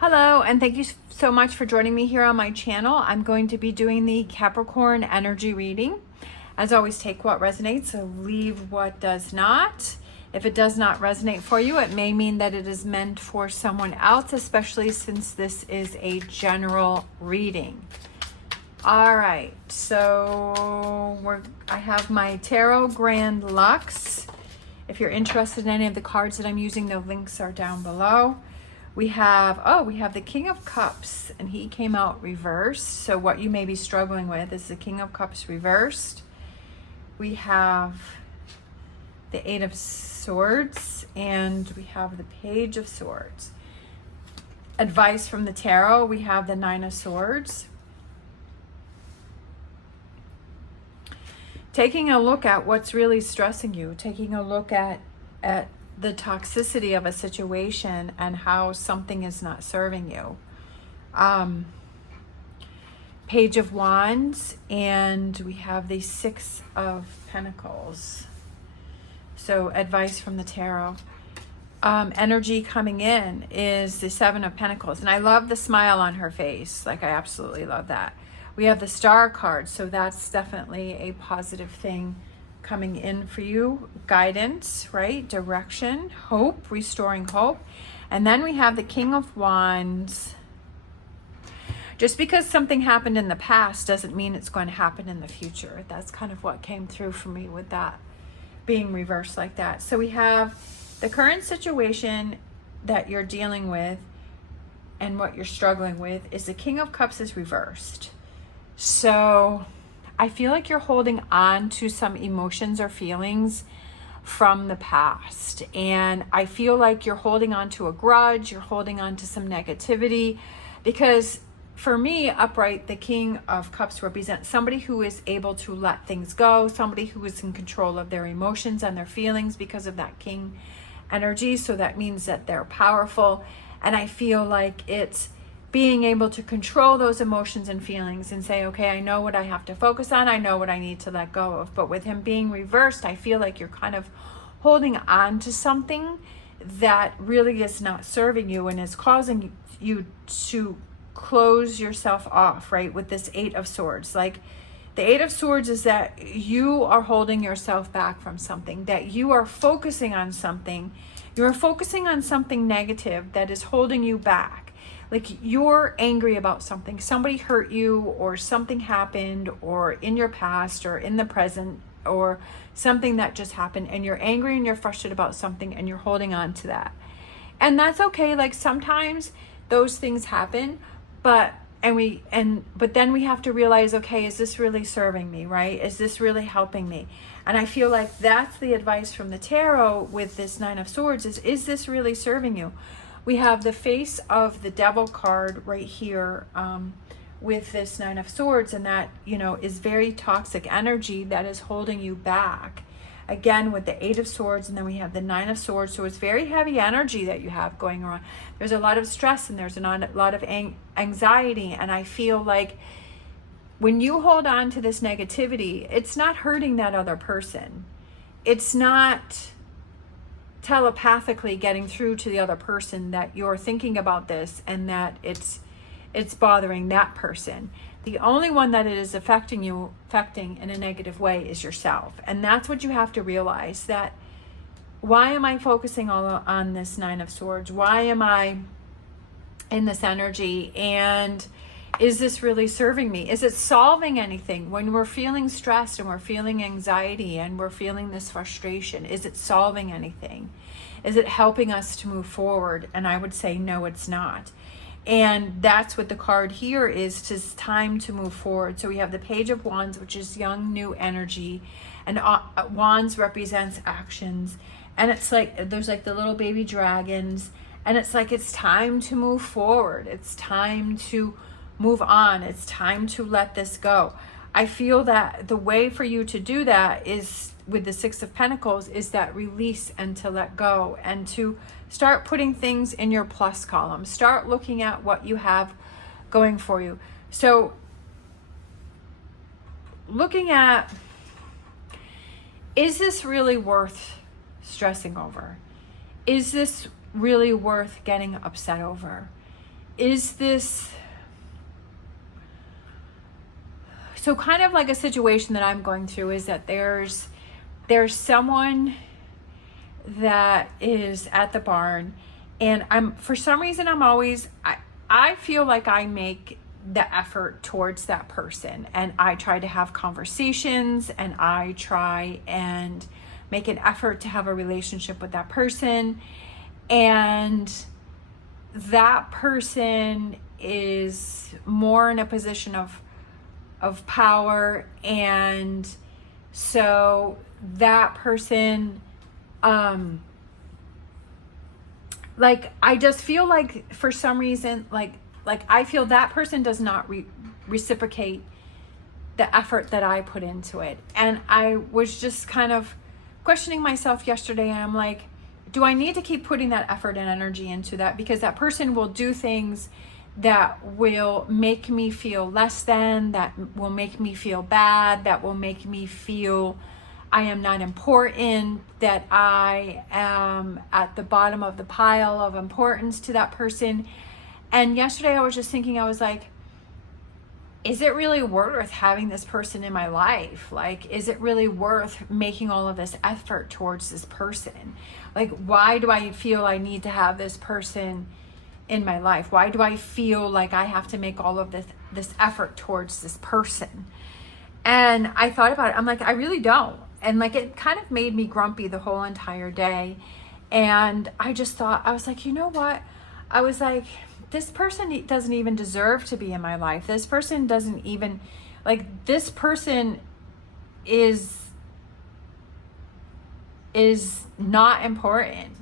Hello, and thank you so much for joining me here on my channel. I'm going to be doing the Capricorn energy reading. As always, take what resonates, so leave what does not. If it does not resonate for you, it may mean that it is meant for someone else, especially since this is a general reading. All right, so I have my Tarot Grand Luxe. If you're interested in any of the cards that I'm using, the links are down below. We have the King of Cups, and he came out reversed. So what you may be struggling with is the King of Cups reversed. We have the Eight of Swords, and we have the Page of Swords. Advice from the Tarot, we have the Nine of Swords. Taking a look at what's really stressing you, taking a look at the toxicity of a situation and how something is not serving you. Page of Wands, and we have the Six of Pentacles. So advice from the Tarot. Energy coming in is the Seven of Pentacles, and I love the smile on her face. Like, I absolutely love that. We have the Star card, so that's definitely a positive thing coming in for you. Guidance, right? Direction, hope, restoring hope. And then we have the King of Wands. Just because something happened in the past doesn't mean it's going to happen in the future. That's kind of what came through for me with that being reversed like that. So we have the current situation that you're dealing with and what you're struggling with is the King of Cups is reversed. So I feel like you're holding on to some emotions or feelings from the past. And I feel like you're holding on to a grudge, you're holding on to some negativity. Because for me, upright, the King of Cups represents somebody who is able to let things go, somebody who is in control of their emotions and their feelings because of that King energy. So that means that they're powerful. And I feel like it's being able to control those emotions and feelings and say, okay, I know what I have to focus on. I know what I need to let go of. But with him being reversed, I feel like you're kind of holding on to something that really is not serving you and is causing you to close yourself off, right? With this Eight of Swords. Like, the Eight of Swords is that you are holding yourself back from something, that you are focusing on something. You're focusing on something negative that is holding you back. Like, you're angry about something. Somebody hurt you, or something happened, or in your past, or in the present, or something that just happened, and you're angry and you're frustrated about something, and you're holding on to that. And that's okay. Like, sometimes those things happen, but then we have to realize, okay, is this really serving me, right? Is this really helping me? And I feel like that's the advice from the Tarot with this Nine of Swords is this really serving you? We have the face of the Devil card right here with this Nine of Swords, and that, is very toxic energy that is holding you back. Again, with the Eight of Swords, and then we have the Nine of Swords, so it's very heavy energy that you have going on. There's a lot of stress and there's a lot of anxiety, and I feel like when you hold on to this negativity, it's not hurting that other person. It's not telepathically getting through to the other person that you're thinking about this and that it's bothering that person. The only one that it is affecting in a negative way is yourself. And that's what you have to realize, that why am I focusing all on this Nine of Swords? Why am I in this energy? And is this really serving me? Is it solving anything? When we're feeling stressed and we're feeling anxiety and we're feeling this frustration, is it solving anything? Is it helping us to move forward? And I would say, no, it's not. And that's what the card here is. It's time to move forward. So we have the Page of Wands, which is young, new energy. And Wands represents actions. And it's like, there's like the little baby dragons. And it's like, it's time to move forward. It's time to move on. It's time to let this go. I feel that the way for you to do that is with the Six of Pentacles, is that release and to let go and to start putting things in your plus column. Start looking at what you have going for you. So looking at, is this really worth stressing over? Is this really worth getting upset over? is this, so kind of like a situation that I'm going through is that there's someone that is at the barn, and for some reason I feel like I make the effort towards that person, and I try to have conversations, and I try and make an effort to have a relationship with that person, and that person is more in a position of power, and so that person, like, I just feel like for some reason, like I feel that person does not reciprocate the effort that I put into it. And I was just kind of questioning myself yesterday, and I'm like, do I need to keep putting that effort and energy into that? Because that person will do things that will make me feel less than, that will make me feel bad, that will make me feel I am not important, that I am at the bottom of the pile of importance to that person. And yesterday I was just thinking, I was like, is it really worth having this person in my life? Like, is it really worth making all of this effort towards this person? Like, why do I feel I need to have this person in my life? Why do I feel like I have to make all of this effort towards this person? And I thought about it. I'm like, I really don't. And like, it kind of made me grumpy the whole entire day. And I just thought, I was like, you know what? I was like, this person doesn't even deserve to be in my life. This person doesn't even, like, this person is not important.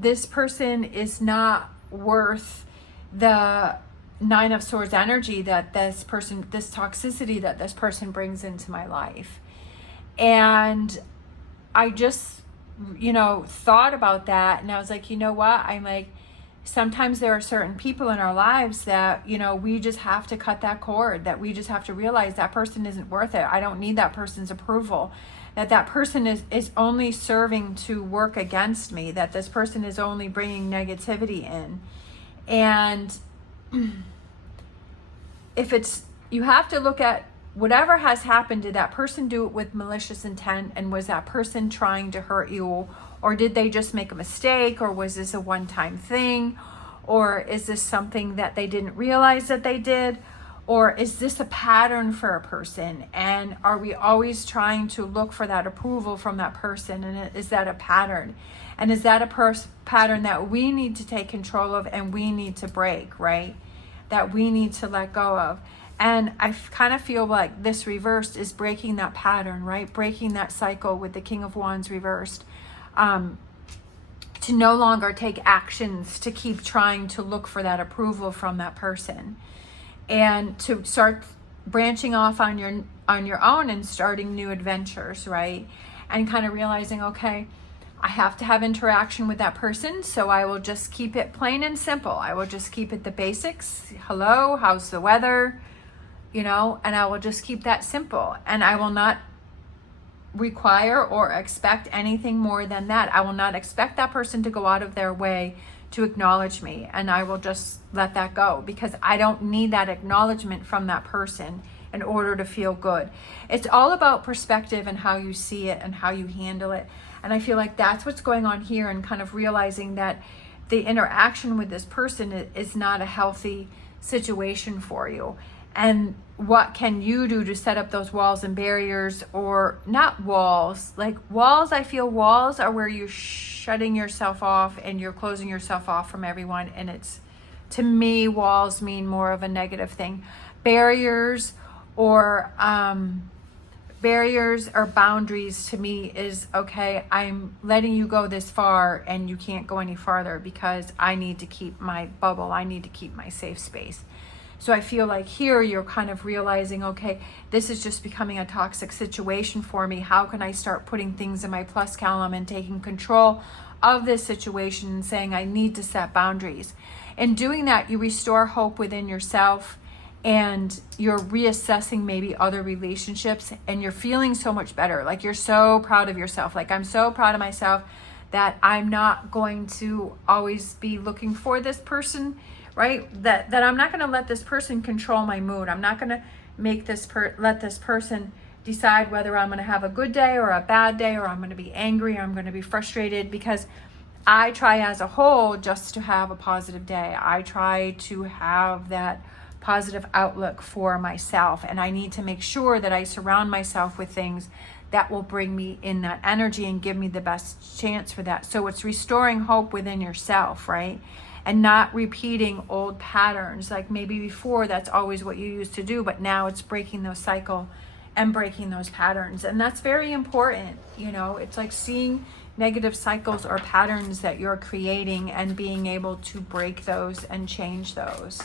This person is not worth the Nine of Swords energy that this toxicity that this person brings into my life. And I just, thought about that, and I was like, you know what? I'm like, sometimes there are certain people in our lives that, we just have to cut that cord, that we just have to realize that person isn't worth it. I don't need that person's approval, that person is only serving to work against me, that this person is only bringing negativity in. And you have to look at whatever has happened. Did that person do it with malicious intent, and was that person trying to hurt you? Or did they just make a mistake? Or was this a one-time thing? Or is this something that they didn't realize that they did? Or is this a pattern for a person? And are we always trying to look for that approval from that person? And is that a pattern? And is that a pattern that we need to take control of and we need to break, right? That we need to let go of. And I kind of feel like this reversed is breaking that pattern, right? Breaking that cycle with the King of Wands reversed. To no longer take actions to keep trying to look for that approval from that person, and to start branching off on your own and starting new adventures, right? And kind of realizing, okay, I have to have interaction with that person, so I will just keep it plain and simple. I will just keep it the basics. Hello, how's the weather? And I will just keep that simple, and I will not require or expect anything more than that. I will not expect that person to go out of their way to acknowledge me, and I will just let that go, because I don't need that acknowledgement from that person in order to feel good. It's all about perspective and how you see it and how you handle it. And I feel like that's what's going on here, and kind of realizing that the interaction with this person is not a healthy situation for you. And what can you do to set up those walls and barriers? Or not walls, like walls, I feel walls are where you're shutting yourself off and you're closing yourself off from everyone. And it's, to me, walls mean more of a negative thing. Barriers or boundaries to me is, okay, I'm letting you go this far and you can't go any farther because I need to keep my bubble. I need to keep my safe space. So I feel like here you're kind of realizing, okay, this is just becoming a toxic situation for me. How can I start putting things in my plus column and taking control of this situation and saying I need to set boundaries? In doing that, you restore hope within yourself, and you're reassessing maybe other relationships, and you're feeling so much better. Like, you're so proud of yourself. Like, I'm so proud of myself that I'm not going to always be looking for this person, right? That I'm not going to let this person control my mood. I'm not going to make let this person decide whether I'm going to have a good day or a bad day, or I'm going to be angry, or I'm going to be frustrated, because I try as a whole just to have a positive day. I try to have that positive outlook for myself, and I need to make sure that I surround myself with things that will bring me in that energy and give me the best chance for that. So it's restoring hope within yourself, right? And not repeating old patterns. Like maybe before that's always what you used to do, but now it's breaking those cycle and breaking those patterns. And that's very important. You know, it's like seeing negative cycles or patterns that you're creating and being able to break those and change those.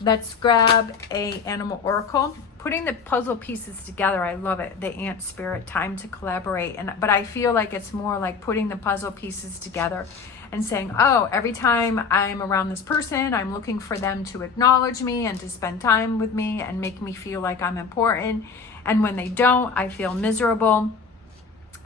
Let's grab a animal oracle. Putting the puzzle pieces together, I love it. The ant spirit, time to collaborate. But I feel like it's more like putting the puzzle pieces together and saying, oh, every time I'm around this person, I'm looking for them to acknowledge me and to spend time with me and make me feel like I'm important. And when they don't, I feel miserable,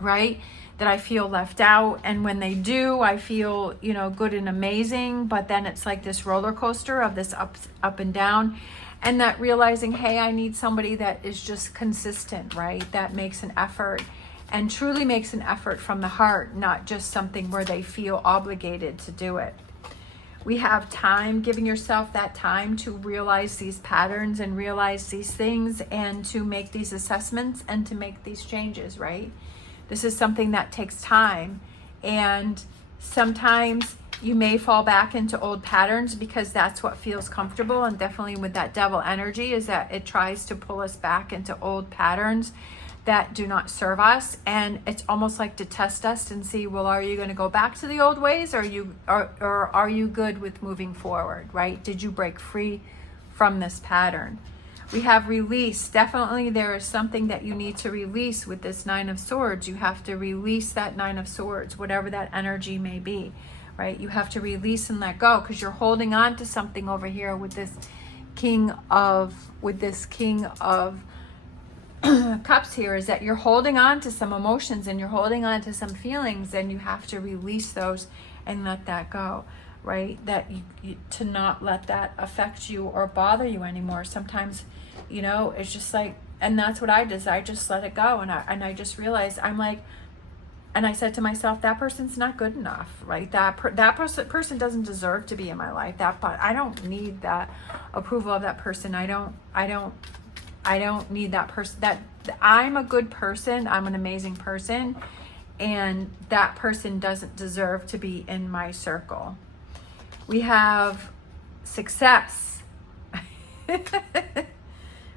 right? That I feel left out. And when they do, I feel, you know, good and amazing. But then it's like this roller coaster of this up and down. And that realizing, hey, I need somebody that is just consistent, right? That makes an effort and truly makes an effort from the heart, not just something where they feel obligated to do it. We have time, giving yourself that time to realize these patterns and realize these things and to make these assessments and to make these changes, right? This is something that takes time. And sometimes you may fall back into old patterns because that's what feels comfortable. And definitely with that devil energy is that it tries to pull us back into old patterns that do not serve us, and it's almost like to test us and see, well, are you going to go back to the old ways, or are you good with moving forward, right? Did you break free from this pattern? We have release. Definitely there is something that you need to release with this Nine of Swords. You have to release that Nine of Swords, whatever that energy may be, right? You have to release and let go, because you're holding on to something over here with this King of Cups here, is that you're holding on to some emotions and you're holding on to some feelings, and you have to release those and let that go, right? That you to not let that affect you or bother you anymore. Sometimes, you know, it's just like, and that's what I did. I just let it go, and I just realized, I'm like, and I said to myself, that person's not good enough, right? That person doesn't deserve to be in my life. I don't need that approval of that person. I don't need that person. That I'm a good person. I'm an amazing person, and that person doesn't deserve to be in my circle. We have success,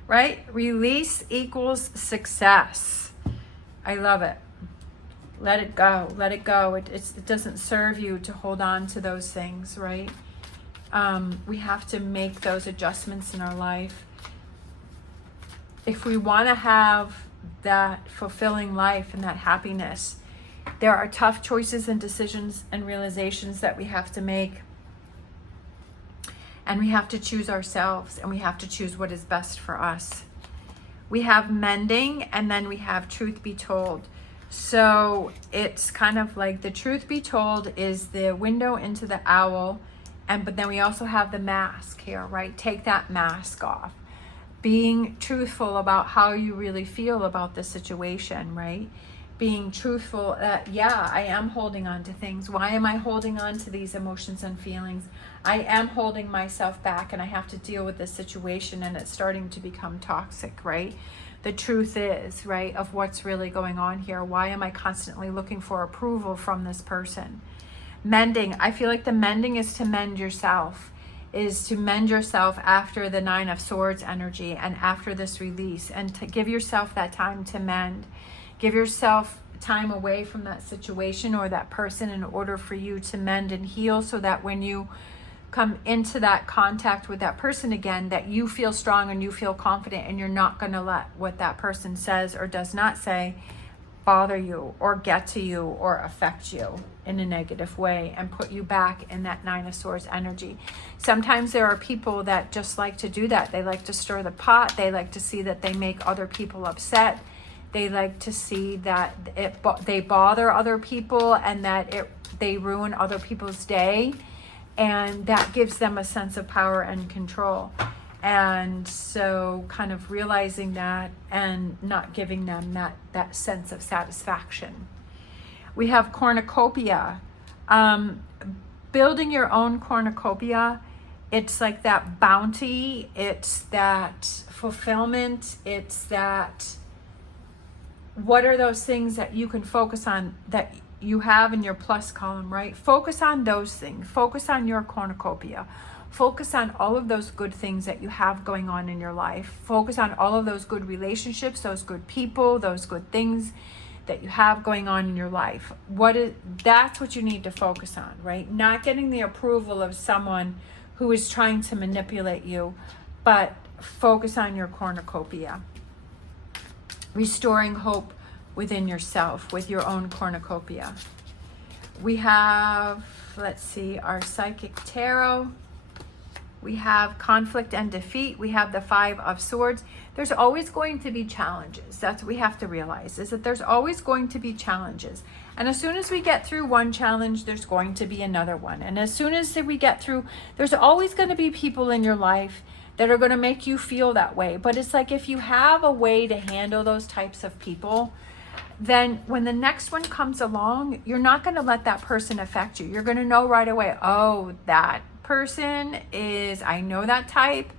right? Release equals success. I love it. Let it go. Let it go. It doesn't serve you to hold on to those things, right? We have to make those adjustments in our life. If we want to have that fulfilling life and that happiness, there are tough choices and decisions and realizations that we have to make. And we have to choose ourselves, and we have to choose what is best for us. We have mending, and then we have truth be told. So it's kind of like the truth be told is the window into the owl. But then we also have the mask here, right? Take that mask off. Being truthful about how you really feel about the situation, right? Being truthful that, yeah, I am holding on to things. Why am I holding on to these emotions and feelings? I am holding myself back, and I have to deal with this situation, and it's starting to become toxic, right? The truth is, right, of what's really going on here. Why am I constantly looking for approval from this person? Mending. I feel like the mending is to mend yourself. Is to mend yourself after the Nine of Swords energy and after this release, and to give yourself that time to mend. Give yourself time away from that situation or that person in order for you to mend and heal, so that when you come into that contact with that person again, that you feel strong and you feel confident, and you're not going to let what that person says or does not say bother you or get to you or affect you in a negative way and put you back in that Nine of Swords energy. Sometimes there are people that just like to do that. They like to stir the pot. They like to see that they make other people upset. They like to see that they bother other people, and that they ruin other people's day. and that gives them a sense of power and control. And so kind of realizing that and not giving them that sense of satisfaction. We have cornucopia. Building your own cornucopia, it's like that bounty, it's that fulfillment, it's that, what are those things that you can focus on that you have in your plus column, right? Focus on those things. Focus on your cornucopia. Focus on all of those good things that you have going on in your life. Focus on all of those good relationships, those good people, those good things that you have going on in your life. That's what you need to focus on, right? Not getting the approval of someone who is trying to manipulate you, but focus on your cornucopia. Restoring hope within yourself with your own cornucopia. We have, let's see, our psychic tarot. We have conflict and defeat. We have the 5 of Swords. There's always going to be challenges. That's what we have to realize, is that there's always going to be challenges. And as soon as we get through one challenge, there's going to be another one. And as soon as we get through, there's always going to be people in your life that are going to make you feel that way. But it's like, if you have a way to handle those types of people, then when the next one comes along, you're not going to let that person affect you. You're going to know right away, oh, that person is, I know that type,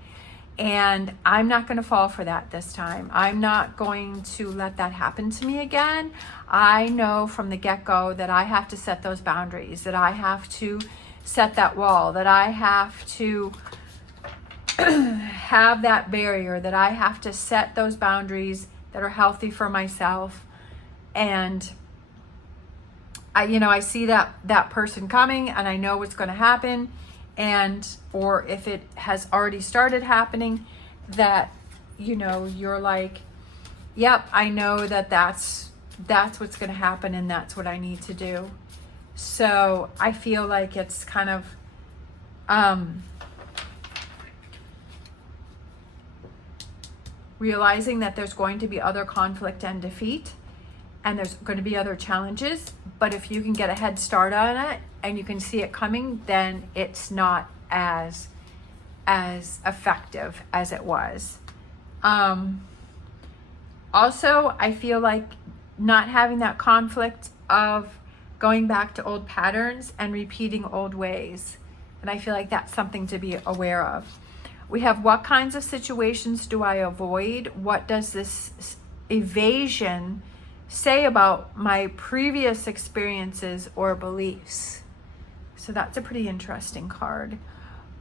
and I'm not going to fall for that this time. I'm not going to let that happen to me again. I know from the get-go that I have to set those boundaries, that I have to set that wall, that I have to have that barrier, that I have to set those boundaries that are healthy for myself. And I see that person coming, and I know what's going to happen. And, or if it has already started happening, that, you're like, yep, I know that's what's going to happen, and that's what I need to do. So I feel like it's kind of, realizing that there's going to be other conflict and defeat, and there's going to be other challenges, but if you can get a head start on it and you can see it coming, then it's not as effective as it was. Also, I feel like not having that conflict of going back to old patterns and repeating old ways. And I feel like that's something to be aware of. We have, what kinds of situations do I avoid? What does this evasion say about my previous experiences or beliefs? So that's a pretty interesting card.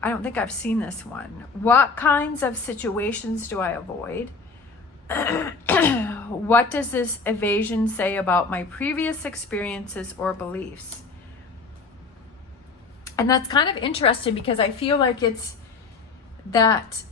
I don't think I've seen this one. What kinds of situations do I avoid? What does this evasion say about my previous experiences or beliefs? And that's kind of interesting, because I feel like it's that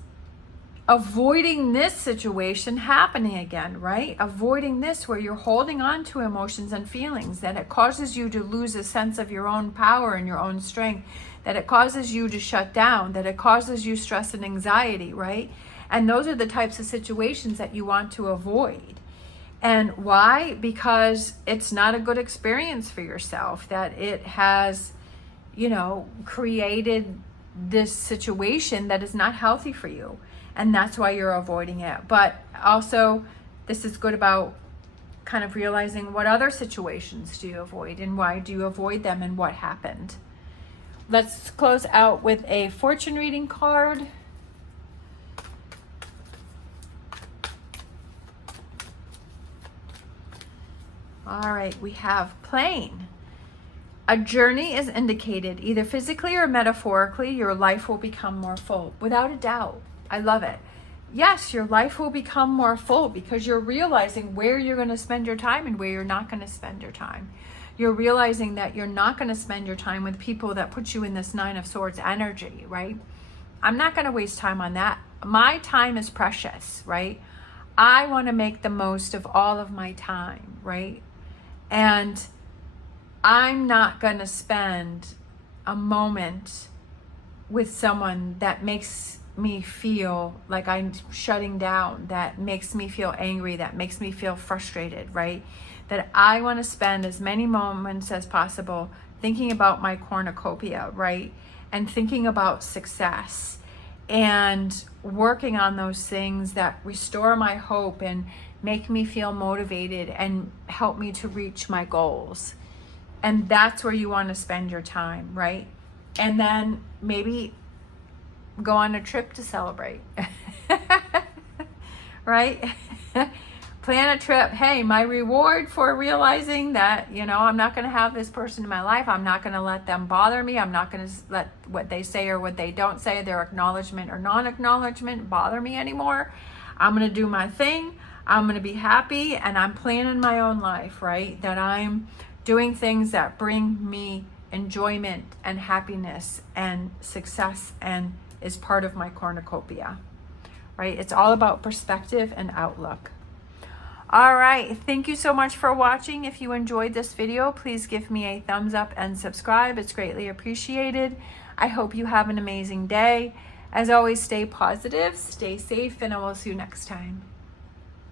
avoiding this situation happening again, right? Avoiding this, where you're holding on to emotions and feelings, that it causes you to lose a sense of your own power and your own strength, that it causes you to shut down, that it causes you stress and anxiety, right? And those are the types of situations that you want to avoid. And why? Because it's not a good experience for yourself, that it has, created this situation that is not healthy for you. And that's why you're avoiding it. But also, this is good about kind of realizing, what other situations do you avoid, and why do you avoid them, and what happened. Let's close out with a fortune reading card. All right, we have plane. A journey is indicated, either physically or metaphorically. Your life will become more full, without a doubt. I love it. Yes, your life will become more full, because you're realizing where you're going to spend your time and where you're not going to spend your time. You're realizing that you're not going to spend your time with people that put you in this 9 of Swords energy, right? I'm not going to waste time on that. My time is precious, right? I want to make the most of all of my time, right? And I'm not going to spend a moment with someone that makes me feel like I'm shutting down, that makes me feel angry, that makes me feel frustrated, right? That I want to spend as many moments as possible thinking about my cornucopia, right? and thinking about success and working on those things that restore my hope and make me feel motivated and help me to reach my goals. And that's where you want to spend your time, right? And then maybe go on a trip to celebrate, right? Plan a trip. Hey, my reward for realizing that, you know, I'm not going to have this person in my life. I'm not going to let them bother me. I'm not going to let what they say or what they don't say, their acknowledgement or non-acknowledgement, bother me anymore. I'm going to do my thing. I'm going to be happy, and I'm planning my own life, right? That I'm doing things that bring me enjoyment and happiness and success and is part of my cornucopia, right? It's all about perspective and outlook. All right, thank you so much for watching. If you enjoyed this video, please give me a thumbs up and subscribe. It's greatly appreciated. I hope you have an amazing day. As always, stay positive, stay safe, and I will see you next time.